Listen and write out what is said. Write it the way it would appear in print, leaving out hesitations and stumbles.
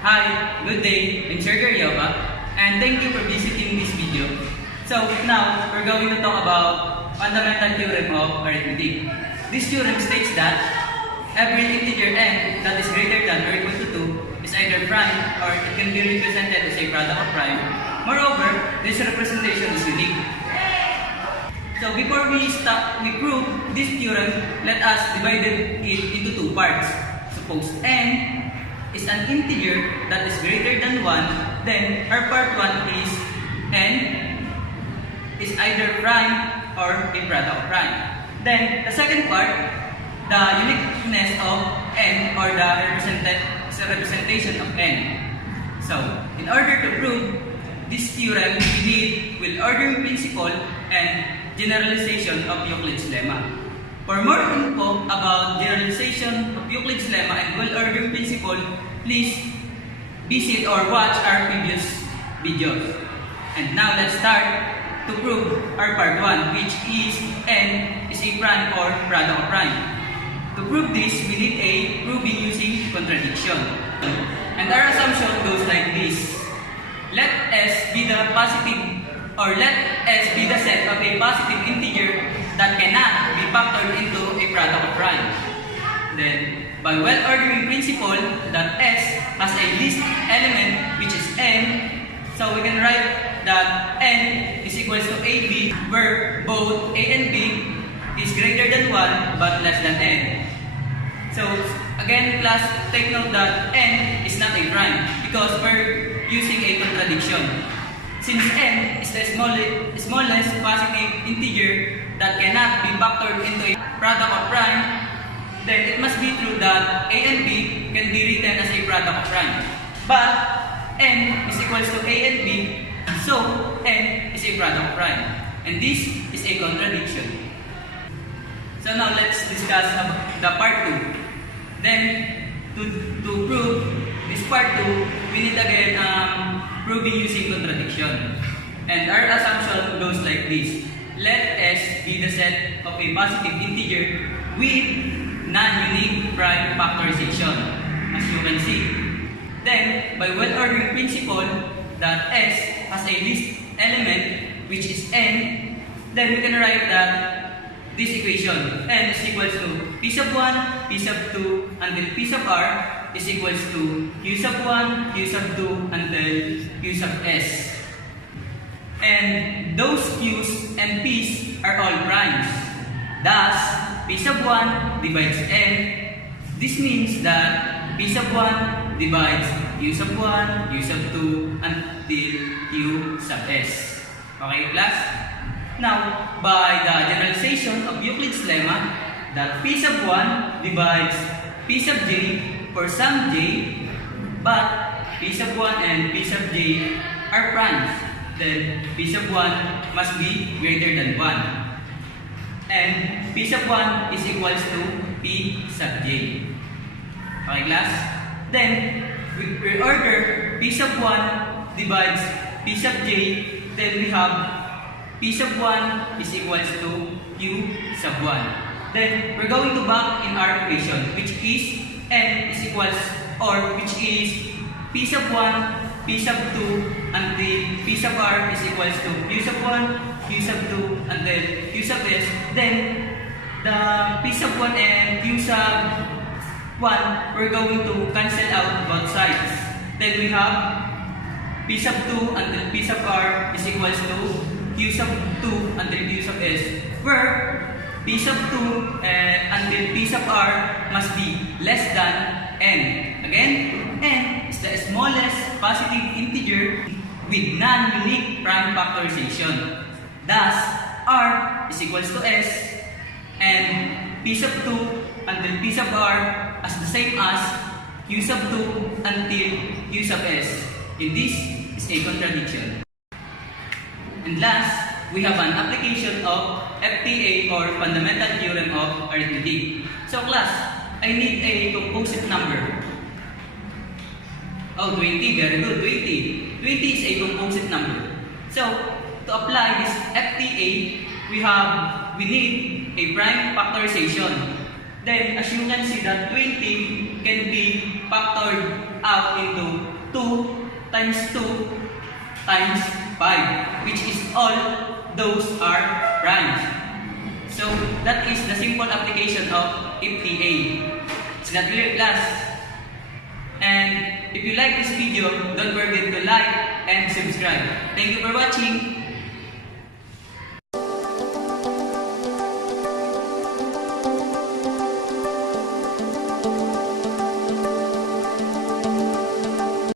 Hi, good day. I'm Sir Garyoba, and thank you for visiting this video. So now, we're going to talk about fundamental theorem of arithmetic. This theorem states that every integer n that is greater than or equal to 2 is either prime or it can be represented as a product of prime. Moreover, this representation is unique. So before we prove this theorem, let us divide it into two parts. Suppose n is an integer that is greater than 1, then our part 1 is n is either prime or a product of prime. Then the second part, the uniqueness of n or the representation of n. So in order to prove this theorem, we need will-ordering principle and generalization of Euclid's lemma. For more info about generalization of Euclid's lemma and will-ordering principle, please visit or watch our previous videos. And now let's start to prove our part 1, which is n is a prime or product of prime. To prove this, we need a proving using contradiction. And our assumption goes like this. Let S be the positive, or let S be the set of a positive integer that cannot be factored into a product of prime. Then, by well-ordering principle, that S has a least element which is n, so we can write that n is equals to AB, where both A and B is greater than 1 but less than n. So again, class, take note that n is not a prime because we're using a contradiction. Since n is the smallest positive integer that cannot be factored into a product of prime, then it must be true that A and B can be written as a product of prime. But n is equals to A and B, so n is a product of prime. And this is a contradiction. So now let's discuss the part 2. Then to prove this part 2, we need again proving using contradiction. And our assumption goes like this. Let S be the set of a positive integer with non-unique prime factorization, as you can see. Then, by well-ordering principle that S has a least element which is n, then we can write that this equation, n is equals to p sub 1, p sub 2 until p sub r is equals to q sub 1, q sub 2 until q sub s. And those q's and p's are all primes. Thus, p sub 1 divides n. This means that p sub 1 divides q sub 1, q sub 2 until q sub s. Okay, class? Now, by the generalization of Euclid's lemma, that p sub 1 divides p sub j for some j, but p sub 1 and p sub j are primes, then p sub 1 must be greater than 1. And p sub 1 is equals to p sub j. Okay, class? Then, we reorder p sub 1 divides p sub j, then we have p sub 1 is equals to q sub 1. Then, we're going to back in our equation, which is n is equals, or which is p sub 1, p sub 2 until p sub r is equals to q sub 1, q sub 2 until q sub s. Then, the p sub 1 and q sub 1, we're going to cancel out both sides. Then we have p sub 2 until p sub r is equals to q sub 2 until q sub s, where p sub 2 until p sub r must be less than n. Again, n is the smallest positive integer with non-unique prime factorization. Thus, r is equals to s, and p sub 2 until p sub r as the same as q sub 2 until q sub s. And this is a contradiction. And last, we have an application of FTA or fundamental theorem of arithmetic. So class, I need a composite number. Oh, 20, very good, 20. 20 is a composite number. So, to apply this FTA, we need a prime factorization. Then, as you can see that 20 can be factored out into 2 times 2 times 5, which is all those are primes. So, that is the simple application of FTA. Is that clear, class? And if you like this video, don't forget to like and subscribe. Thank you for watching.